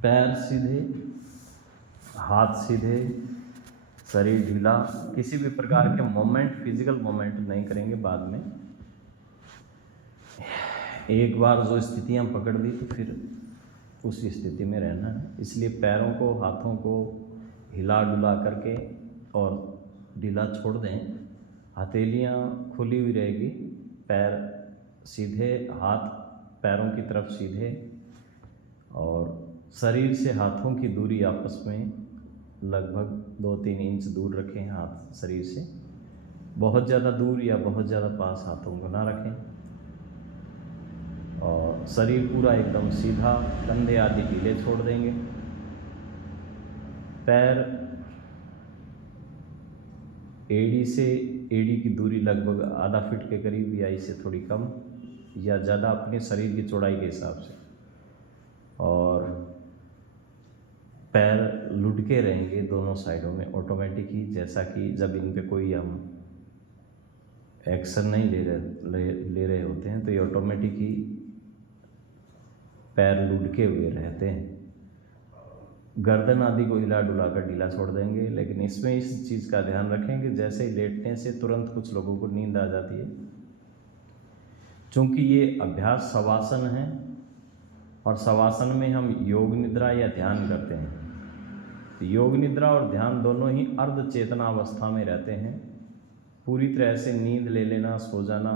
पैर सीधे, हाथ सीधे, शरीर ढीला, किसी भी प्रकार के मोमेंट, फिजिकल मोमेंट नहीं करेंगे। बाद में एक बार जो स्थितियां पकड़ ली तो फिर उसी स्थिति में रहना है। इसलिए पैरों को, हाथों को हिला डुला करके और ढीला छोड़ दें। हथेलियाँ खुली हुई रहेगी, पैर सीधे, हाथ पैरों की तरफ सीधे, और शरीर से हाथों की दूरी आपस में लगभग 2-3 इंच दूर रखें। हाथ शरीर से बहुत ज़्यादा दूर या बहुत ज़्यादा पास हाथों को ना रखें, और शरीर पूरा एकदम सीधा, कंधे आदि ढीले छोड़ देंगे। पैर एड़ी से एड़ी की दूरी लगभग आधा फीट के करीब या इससे थोड़ी कम या ज़्यादा अपने शरीर की चौड़ाई के हिसाब से, और पैर लुढ़के रहेंगे दोनों साइडों में ऑटोमेटिक ही। जैसा कि जब इन पे कोई हम एक्शन नहीं ले रहे होते हैं तो ये ऑटोमेटिक ही पैर लुढ़के हुए रहते हैं। गर्दन आदि को हिला डुला कर ढीला छोड़ देंगे। लेकिन इसमें इस चीज़ का ध्यान रखें कि जैसे ही लेटने से तुरंत कुछ लोगों को नींद आ जाती है। चूँकि ये अभ्यास शवासन है और शवासन में हम योग निद्रा या ध्यान करते हैं, तो योग निद्रा और ध्यान दोनों ही अर्ध चेतना अवस्था में रहते हैं। पूरी तरह से नींद ले लेना, सो जाना,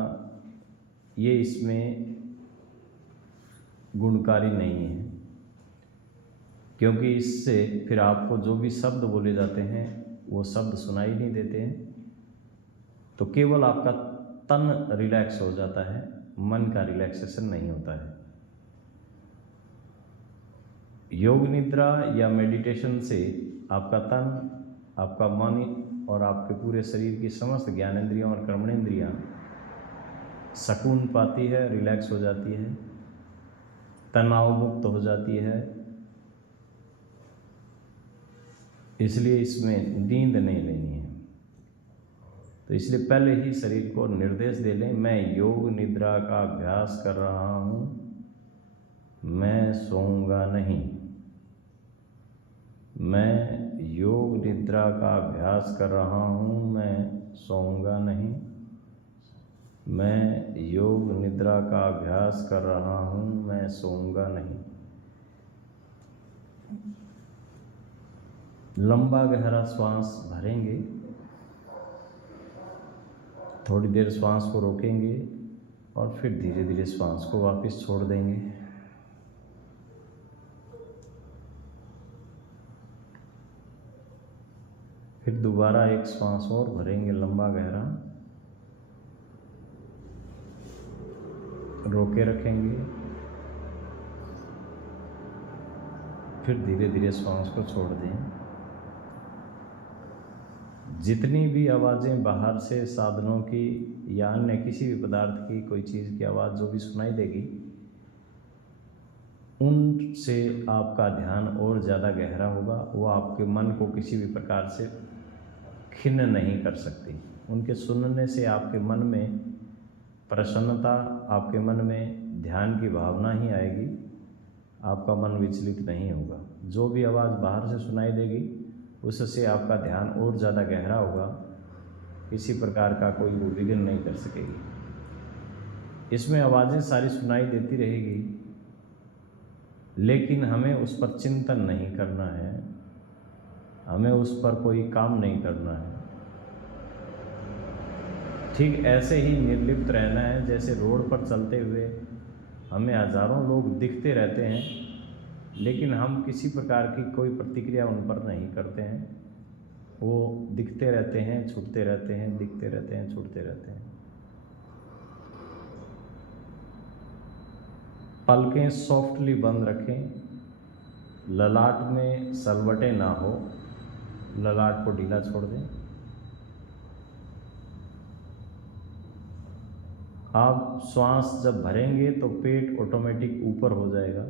ये इसमें गुणकारी नहीं है, क्योंकि इससे फिर आपको जो भी शब्द बोले जाते हैं वो शब्द सुनाई नहीं देते हैं। तो केवल आपका तन रिलैक्स हो जाता है, मन का रिलैक्सेशन नहीं होता है। योग निद्रा या मेडिटेशन से आपका तन, आपका मन और आपके पूरे शरीर की समस्त ज्ञानेंद्रियां और कर्मणेंद्रियां सुकून पाती है, रिलैक्स हो जाती है, तनाव मुक्त हो जाती है। इसलिए इसमें नींद नहीं लेनी है। तो इसलिए पहले ही शरीर को निर्देश दे लें, मैं योग निद्रा का अभ्यास कर रहा हूँ, मैं सोऊंगा नहीं। मैं योग निद्रा का अभ्यास कर रहा हूँ, मैं सोऊंगा नहीं। मैं योग निद्रा का अभ्यास कर रहा हूँ, मैं सोऊंगा नहीं। लंबा गहरा श्वास भरेंगे, थोड़ी देर श्वास को रोकेंगे और फिर धीरे धीरे श्वास को वापस छोड़ देंगे। फिर दोबारा एक श्वास और भरेंगे लंबा गहरा, रोके रखेंगे, फिर धीरे धीरे श्वास को छोड़ दें। जितनी भी आवाज़ें बाहर से साधनों की या अन्य किसी भी पदार्थ की कोई चीज़ की आवाज़ जो भी सुनाई देगी, उनसे आपका ध्यान और ज़्यादा गहरा होगा। वो आपके मन को किसी भी प्रकार से खिन्न नहीं कर सकती। उनके सुनने से आपके मन में प्रसन्नता, आपके मन में ध्यान की भावना ही आएगी, आपका मन विचलित नहीं होगा। जो भी आवाज़ बाहर से सुनाई देगी उससे आपका ध्यान और ज़्यादा गहरा होगा, किसी प्रकार का कोई वो विघ्न नहीं कर सकेगी। इसमें आवाज़ें सारी सुनाई देती रहेगी, लेकिन हमें उस पर चिंतन नहीं करना है, हमें उस पर कोई काम नहीं करना है। ठीक ऐसे ही निर्लिप्त रहना है जैसे रोड पर चलते हुए हमें हजारों लोग दिखते रहते हैं, लेकिन हम किसी प्रकार की कोई प्रतिक्रिया उन पर नहीं करते हैं। वो दिखते रहते हैं, छूटते रहते हैं, दिखते रहते हैं, छूटते रहते हैं। पलकें सॉफ्टली बंद रखें, ललाट में सलवटें ना हो, ललाट को ढीला छोड़ दें। आप श्वास जब भरेंगे तो पेट ऑटोमेटिक ऊपर हो जाएगा,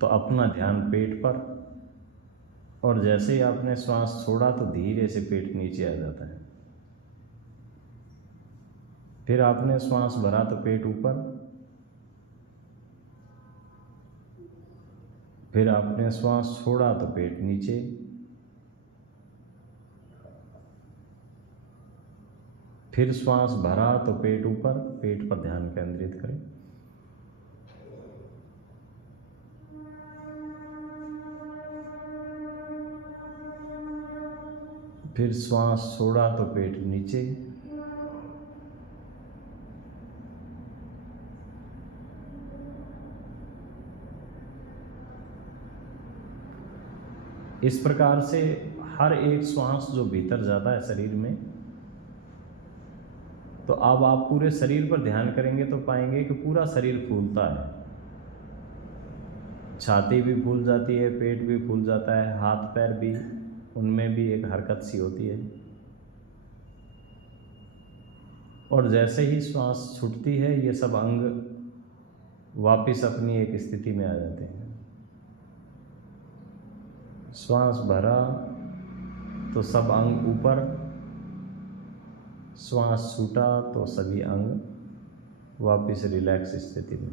तो अपना ध्यान पेट पर, और जैसे ही आपने श्वास छोड़ा तो धीरे से पेट नीचे आ जाता है। फिर आपने श्वास भरा तो पेट ऊपर, फिर आपने श्वास छोड़ा तो पेट नीचे, फिर श्वास भरा तो पेट ऊपर। पेट पर ध्यान केंद्रित करें। फिर श्वास छोड़ा तो पेट नीचे, इस प्रकार से हर एक श्वास जो भीतर जाता है शरीर में, तो अब आप पूरे शरीर पर ध्यान करेंगे तो पाएंगे कि पूरा शरीर फूलता है। छाती भी फूल जाती है, पेट भी फूल जाता है, हाथ पैर भी, उनमें भी एक हरकत सी होती है। और जैसे ही श्वास छूटती है ये सब अंग वापस अपनी एक स्थिति में आ जाते हैं। श्वास भरा तो सब अंग ऊपर, श्वास छूटा तो सभी अंग वापस रिलैक्स स्थिति में।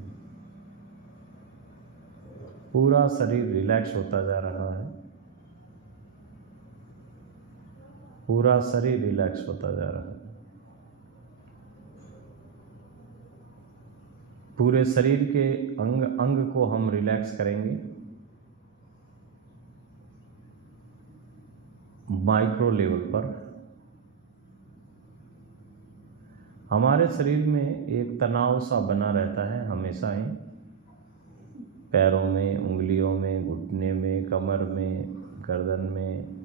पूरा शरीर रिलैक्स होता जा रहा है, पूरा शरीर रिलैक्स होता जा रहा है। पूरे शरीर के अंग अंग को हम रिलैक्स करेंगे। माइक्रो लेवल पर हमारे शरीर में एक तनाव सा बना रहता है हमेशा ही, पैरों में, उंगलियों में, घुटने में, कमर में, गर्दन में,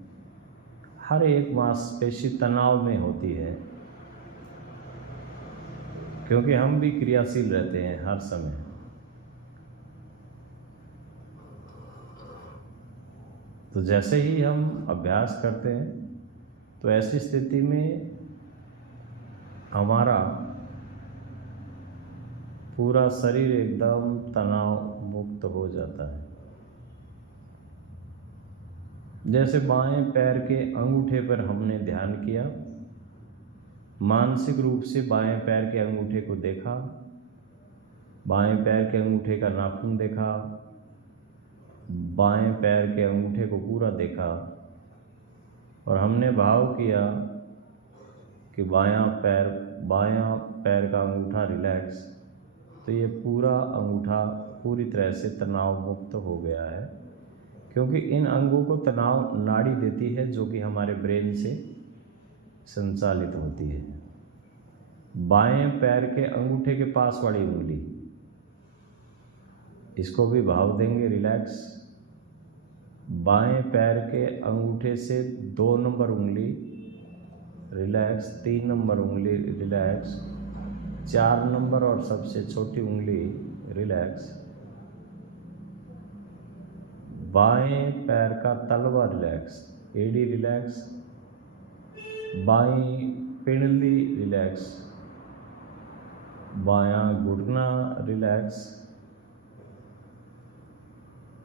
हर एक मांसपेशी तनाव में होती है, क्योंकि हम भी क्रियाशील रहते हैं हर समय। तो जैसे ही हम अभ्यास करते हैं तो ऐसी स्थिति में हमारा पूरा शरीर एकदम तनाव मुक्त हो जाता है। जैसे बाएं पैर के अंगूठे पर हमने ध्यान किया, मानसिक रूप से बाएं पैर के अंगूठे को देखा, बाएं पैर के अंगूठे का नाखून देखा, बाएं पैर के अंगूठे को पूरा देखा, और हमने भाव किया कि बायां पैर का अंगूठा रिलैक्स, तो ये पूरा अंगूठा पूरी तरह से तनाव मुक्त हो गया है। क्योंकि इन अंगों को तनाव नाड़ी देती है जो कि हमारे ब्रेन से संचालित होती है। बाएं पैर के अंगूठे के पास वाली उंगली, इसको भी भाव देंगे रिलैक्स। बाएं पैर के अंगूठे से 2 नंबर उंगली रिलैक्स, 3 नंबर उंगली रिलैक्स, 4 नंबर और सबसे छोटी उंगली रिलैक्स। बाएं पैर का तलवा रिलैक्स, एड़ी रिलैक्स, बाईं पिंडली रिलैक्स, बायां घुटना रिलैक्स,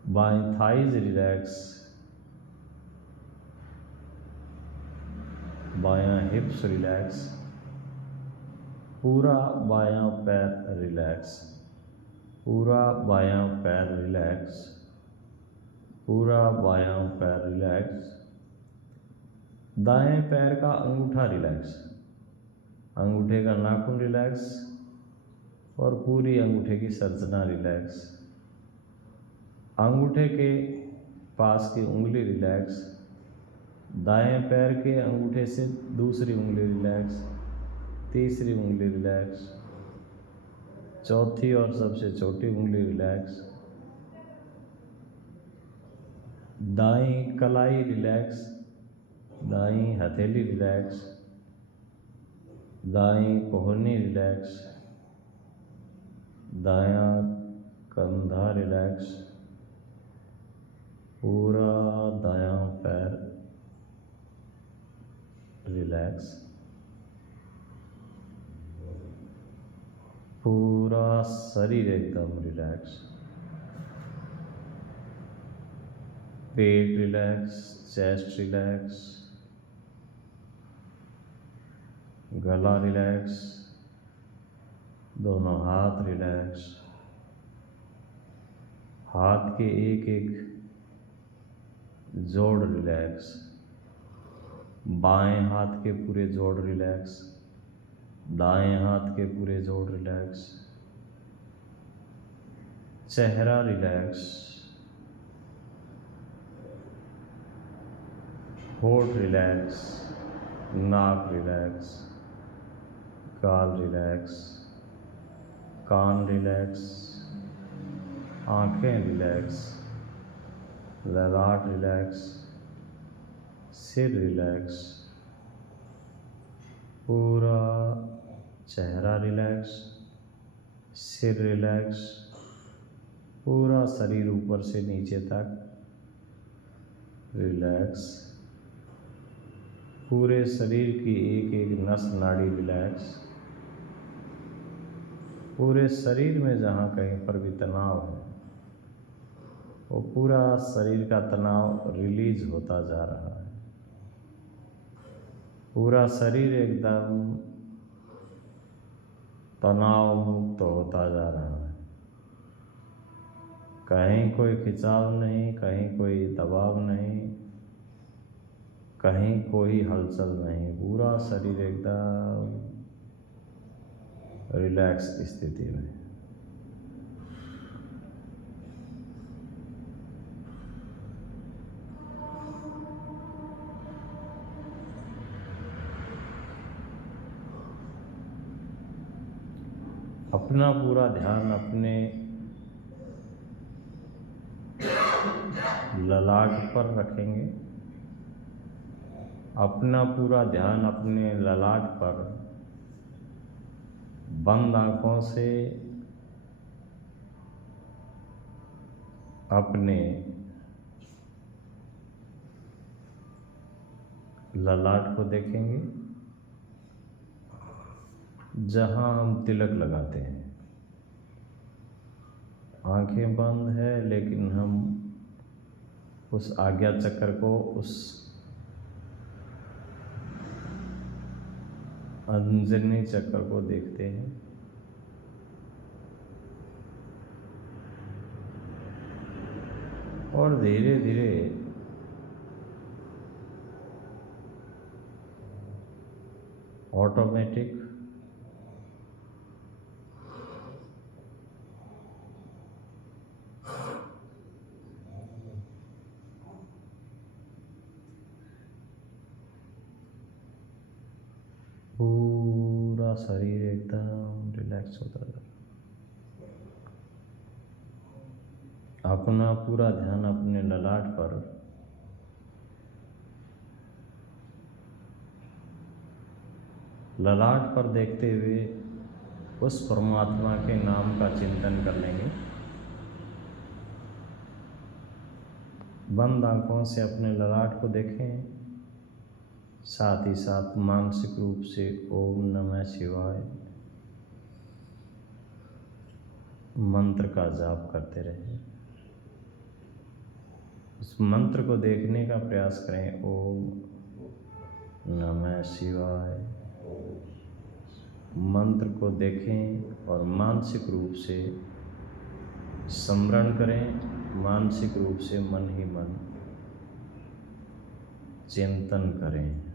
बाएं थाइज रिलैक्स, बायां हिप्स रिलैक्स, पूरा बायां पैर रिलैक्स, पूरा बायां पैर रिलैक्स, पूरा बायां पैर रिलैक्स। दाएं पैर का अंगूठा रिलैक्स, अंगूठे का नाखून रिलैक्स और पूरी अंगूठे की संरचना रिलैक्स। अंगूठे के पास की उंगली रिलैक्स, दाएं पैर के अंगूठे से दूसरी उंगली रिलैक्स, तीसरी उंगली रिलैक्स, चौथी और सबसे छोटी उंगली रिलैक्स, दाईं कलाई रिलैक्स, दाईं हथेली रिलैक्स, दाईं कोहनी रिलैक्स, दायां कंधा रिलैक्स, पूरा दायां पैर रिलैक्स, पूरा शरीर एकदम रिलैक्स। पेट रिलैक्स, चेस्ट रिलैक्स, गला रिलैक्स, दोनों हाथ रिलैक्स, हाथ के एक एक जोड़ रिलैक्स, बाएं हाथ के पूरे जोड़ रिलैक्स, दाएं हाथ के पूरे जोड़ रिलैक्स, चेहरा रिलैक्स, होठ रिलैक्स, नाक रिलैक्स, गाल रिलैक्स, कान रिलैक्स, आँखें रिलैक्स, ललाट रिलैक्स, सिर रिलैक्स, पूरा चेहरा रिलैक्स, सिर रिलैक्स, पूरा शरीर ऊपर से नीचे तक रिलैक्स, पूरे शरीर की एक एक नस नाड़ी रिलैक्स, पूरे शरीर में जहाँ कहीं पर भी तनाव है वो पूरा शरीर का तनाव रिलीज होता जा रहा है। पूरा शरीर एकदम तनाव मुक्त होता जा रहा है। कहीं कोई खिंचाव नहीं, कहीं कोई दबाव नहीं, कहीं कोई हलचल नहीं, पूरा शरीर एकदम रिलैक्स स्थिति में। अपना पूरा ध्यान अपने ललाट पर रखेंगे, अपना पूरा ध्यान अपने ललाट पर बंद आँखों से अपने ललाट को देखेंगे जहाँ हम तिलक लगाते हैं। आंखें बंद है लेकिन हम उस आज्ञा चक्र को, उस अंजनी चक्र को देखते हैं। और धीरे धीरे ऑटोमेटिक पूरा शरीर एकदम रिलैक्स होता जाता है। अपना पूरा ध्यान अपने ललाट पर देखते हुए उस परमात्मा के नाम का चिंतन कर लेंगे। बंद आँखों से अपने ललाट को देखें, साथ ही साथ मानसिक रूप से ओम नमः शिवाय मंत्र का जाप करते रहें। उस मंत्र को देखने का प्रयास करें। ओम नमः शिवाय मंत्र को देखें और मानसिक रूप से स्मरण करें, मानसिक रूप से मन ही मन चिंतन करें।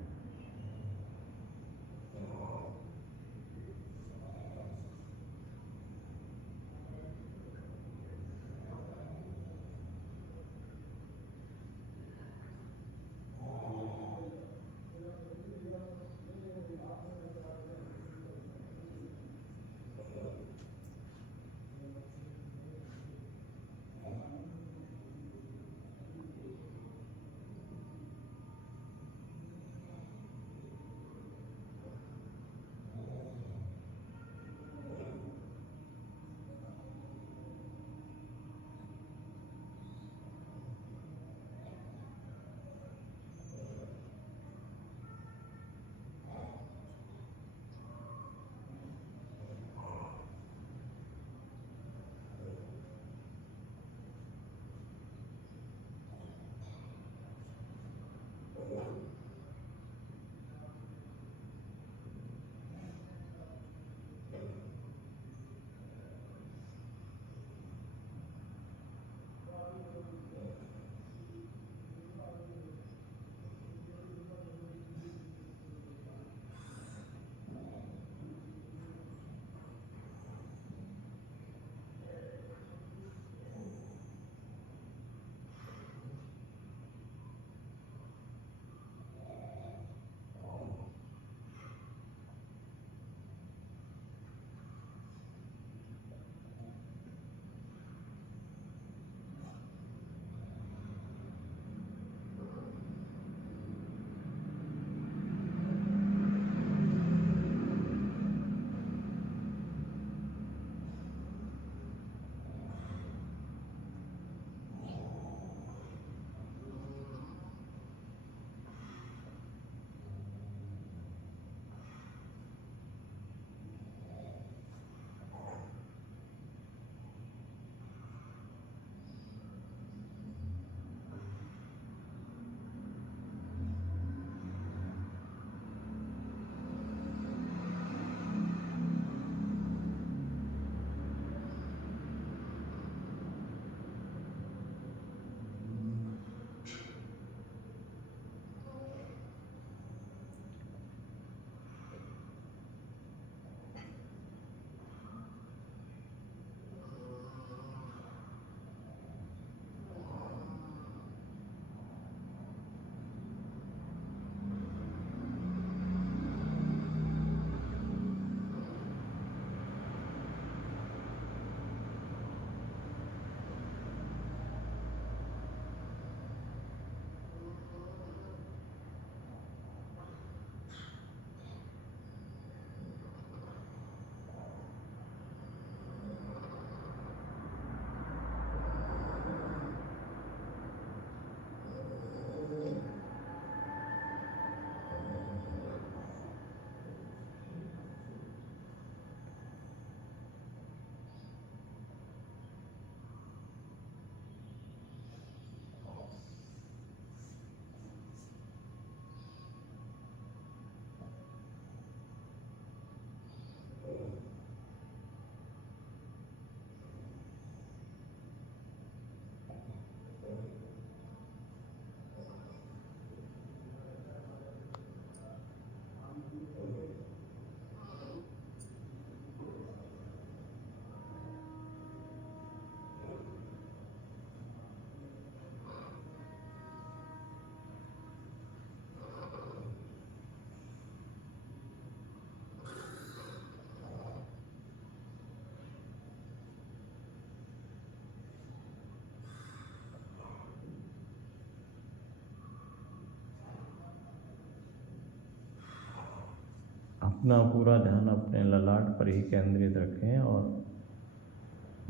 अपना पूरा ध्यान अपने ललाट पर ही केंद्रित रखें और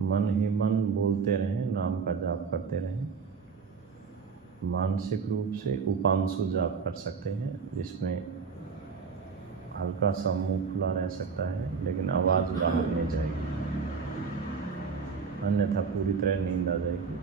मन ही मन बोलते रहें, नाम का जाप करते रहें। मानसिक रूप से उपांशु जाप कर सकते हैं, जिसमें हल्का सा मुंह खुला रह सकता है लेकिन आवाज़ बाहर नहीं जाएगी, अन्यथा पूरी तरह नींद आ जाएगी।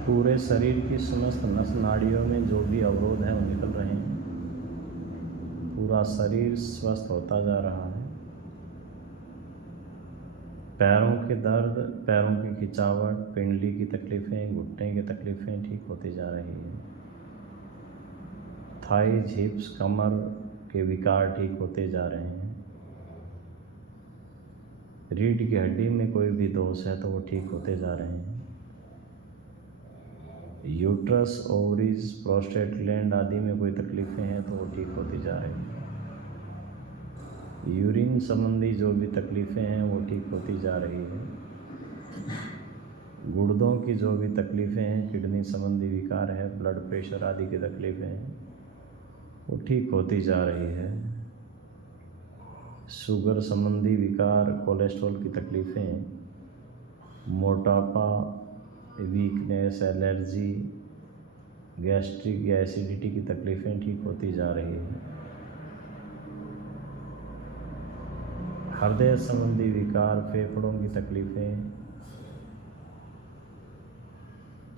पूरे शरीर की समस्त नस नाड़ियों में जो भी अवरोध है वो निकल रहे हैं। पूरा शरीर स्वस्थ होता जा रहा है। पैरों के दर्द, पैरों की खिंचावट, पिंडली की तकलीफ़ें, घुटने की तकलीफ़ें ठीक होती जा रही हैं। थाइज, हिप्स, कमर के विकार ठीक होते जा रहे हैं। रीढ़ की हड्डी में कोई भी दोष है तो वो ठीक होते जा रहे हैं। यूट्रस, ओवरीज, प्रोस्टेट ग्लैंड आदि में कोई तकलीफ़ें हैं तो वो ठीक होती जा रही हैं। यूरिन संबंधी जो भी तकलीफ़ें हैं वो ठीक होती जा रही है। गुर्दों की जो भी तकलीफ़ें हैं, किडनी संबंधी विकार है, ब्लड प्रेशर आदि की तकलीफ़ें हैं वो ठीक होती जा रही है। शुगर संबंधी विकार, कोलेस्ट्रॉल की तकलीफ़ें, मोटापा, वीकनेस, एलर्जी, गैस्ट्रिक या एसिडिटी की तकलीफ़ें ठीक होती जा रही हैं। हृदय संबंधी विकार, फेफड़ों की तकलीफ़ें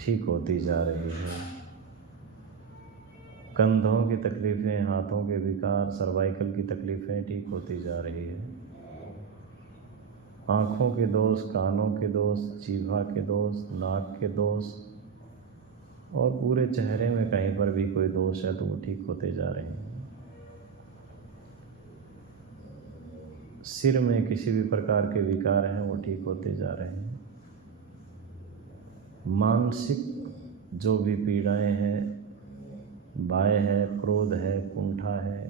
ठीक होती जा रही है। कंधों की तकलीफ़ें, हाथों के विकार, सर्वाइकल की तकलीफ़ें ठीक होती जा रही है। आँखों के दोष, कानों के दोष, जीभा के दोष, नाक के दोष और पूरे चेहरे में कहीं पर भी कोई दोष है तो वो ठीक होते जा रहे हैं। सिर में किसी भी प्रकार के विकार हैं वो ठीक होते जा रहे हैं। मानसिक जो भी पीड़ाएं हैं, भय है, क्रोध है, कुंठा है,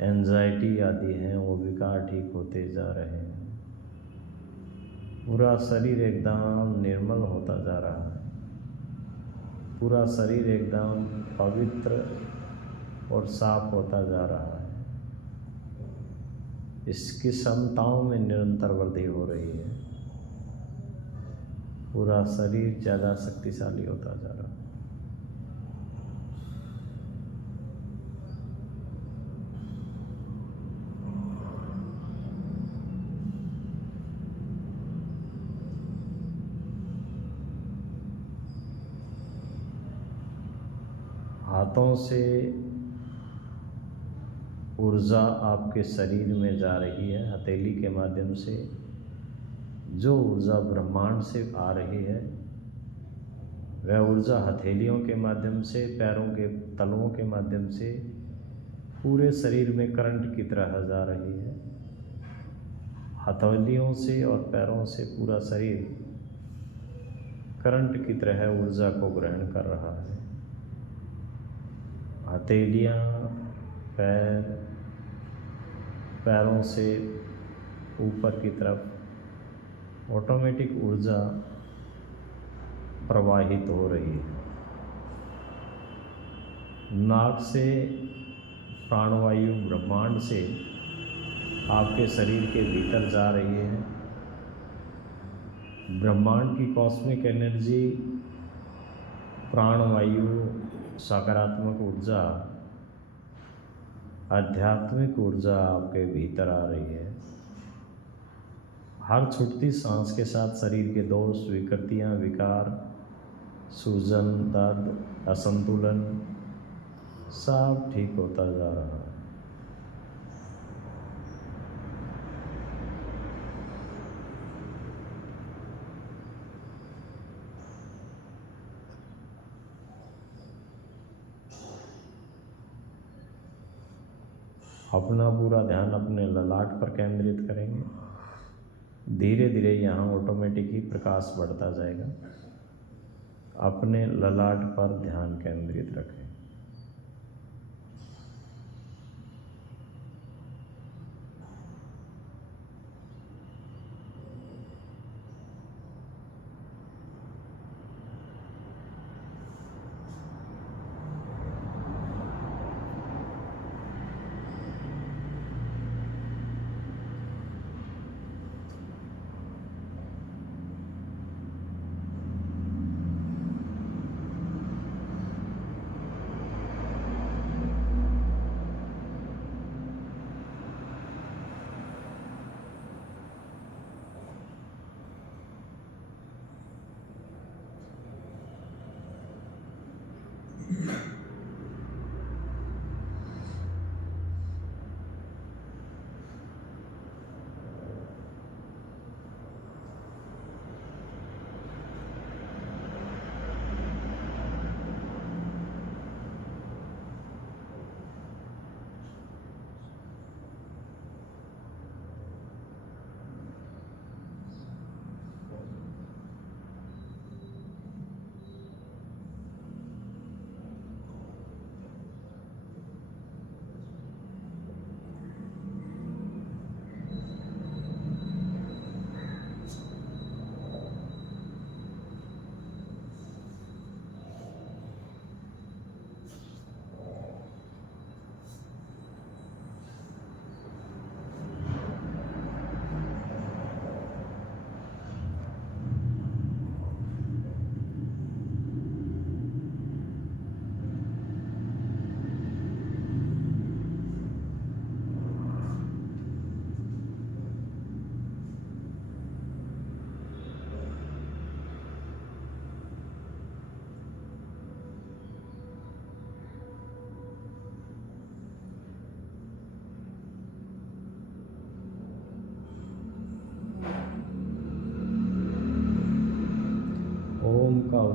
एंजाइटी आदि हैं वो विकार ठीक होते जा रहे हैं। पूरा शरीर एकदम निर्मल होता जा रहा है। पूरा शरीर एकदम पवित्र और साफ होता जा रहा है। इसकी क्षमताओं में निरंतर वृद्धि हो रही है। पूरा शरीर ज़्यादा शक्तिशाली होता जा रहा है। हाथों से ऊर्जा आपके शरीर में जा रही है। हथेली के माध्यम से जो ऊर्जा ब्रह्मांड से आ रही है वह ऊर्जा हथेलियों के माध्यम से, पैरों के तलवों के माध्यम से पूरे शरीर में करंट की तरह जा रही है। हथेलियों से और पैरों से पूरा शरीर करंट की तरह ऊर्जा को ग्रहण कर रहा है। हथेलियाँ, पैर, पैरों से ऊपर की तरफ ऑटोमेटिक ऊर्जा प्रवाहित हो रही है। नाक से प्राणवायु ब्रह्मांड से आपके शरीर के भीतर जा रही है। ब्रह्मांड की कॉस्मिक एनर्जी, प्राणवायु, सकारात्मक ऊर्जा, आध्यात्मिक ऊर्जा आपके भीतर आ रही है। हर छूटती सांस के साथ शरीर के दोष, विकृतियाँ, विकार, सूजन, दर्द, असंतुलन सब ठीक होता जा रहा है। अपना पूरा ध्यान अपने ललाट पर केंद्रित करेंगे। धीरे धीरे यहाँ ऑटोमेटिक ही प्रकाश बढ़ता जाएगा। अपने ललाट पर ध्यान केंद्रित रखें।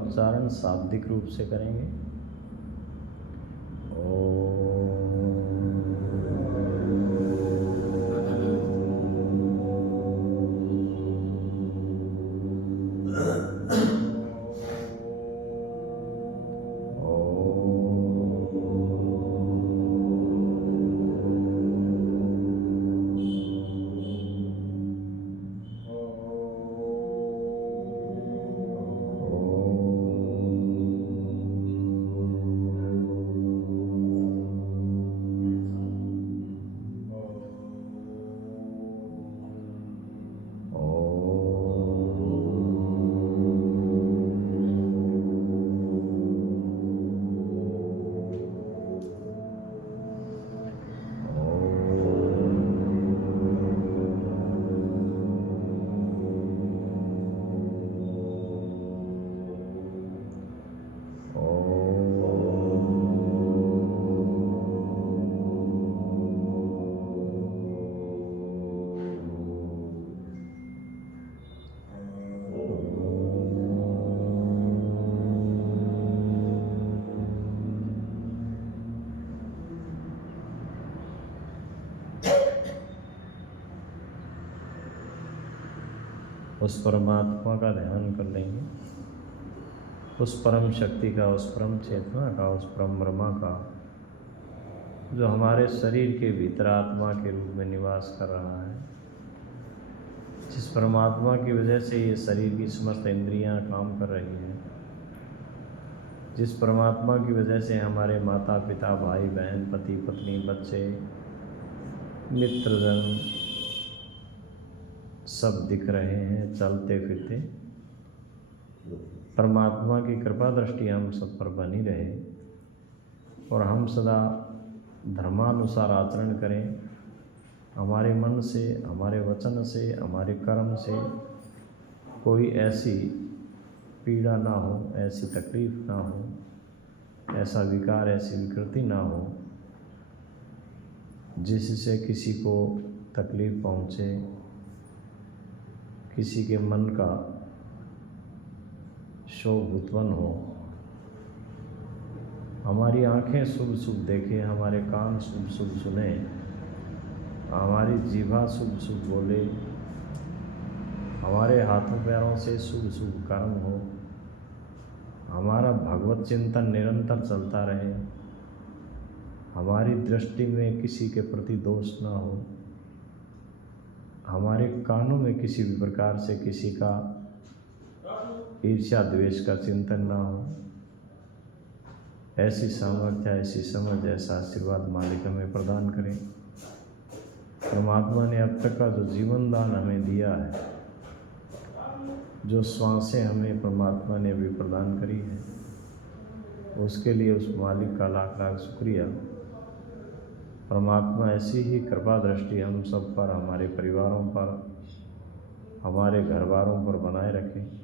उच्चारण शाब्दिक रूप से करेंगे। उस परमात्मा का ध्यान कर लेंगे, उस परम शक्ति का, उस परम चेतना का, उस परम ब्रह्मा का, जो हमारे शरीर के भीतर आत्मा के रूप में निवास कर रहा है। जिस परमात्मा की वजह से ये शरीर की समस्त इंद्रियां काम कर रही हैं, जिस परमात्मा की वजह से हमारे माता पिता, भाई बहन, पति पत्नी, बच्चे, मित्रजन सब दिख रहे हैं, चलते फिरते। परमात्मा की कृपा दृष्टि हम सब पर बनी रहे और हम सदा धर्मानुसार आचरण करें। हमारे मन से, हमारे वचन से, हमारे कर्म से कोई ऐसी पीड़ा ना हो, ऐसी तकलीफ ना हो, ऐसा विकार, ऐसी विकृति ना हो जिससे किसी को तकलीफ पहुँचे, किसी के मन का शोक उत्पन्न हो। हमारी आँखें शुभ शुभ देखें, हमारे कान शुभ शुभ सुने, हमारी जीभा शुभ शुभ बोले, हमारे हाथों पैरों से शुभ शुभ कर्म हो, हमारा भगवत चिंतन निरंतर चलता रहे, हमारी दृष्टि में किसी के प्रति दोष ना हो, हमारे कानों में किसी भी प्रकार से किसी का ईर्ष्या द्वेष का चिंतन ना हो। ऐसी सामर्थ्य, ऐसी समझ, ऐसा आशीर्वाद मालिक हमें प्रदान करें। परमात्मा ने अब तक का जो जीवन दान हमें दिया है, जो श्वासें हमें परमात्मा ने भी प्रदान करी है, उसके लिए उस मालिक का लाख लाख शुक्रिया। परमात्मा ऐसी ही कृपा दृष्टि हम सब पर, हमारे परिवारों पर, हमारे घर वालों पर बनाए रखें।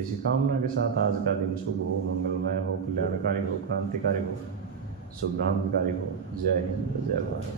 इसी कामना के साथ आज का दिन शुभ हो, मंगलमय हो, कल्याणकारी हो, क्रांतिकारी हो, शुभ्रांतिकारी हो। जय हिंद, जय भारत।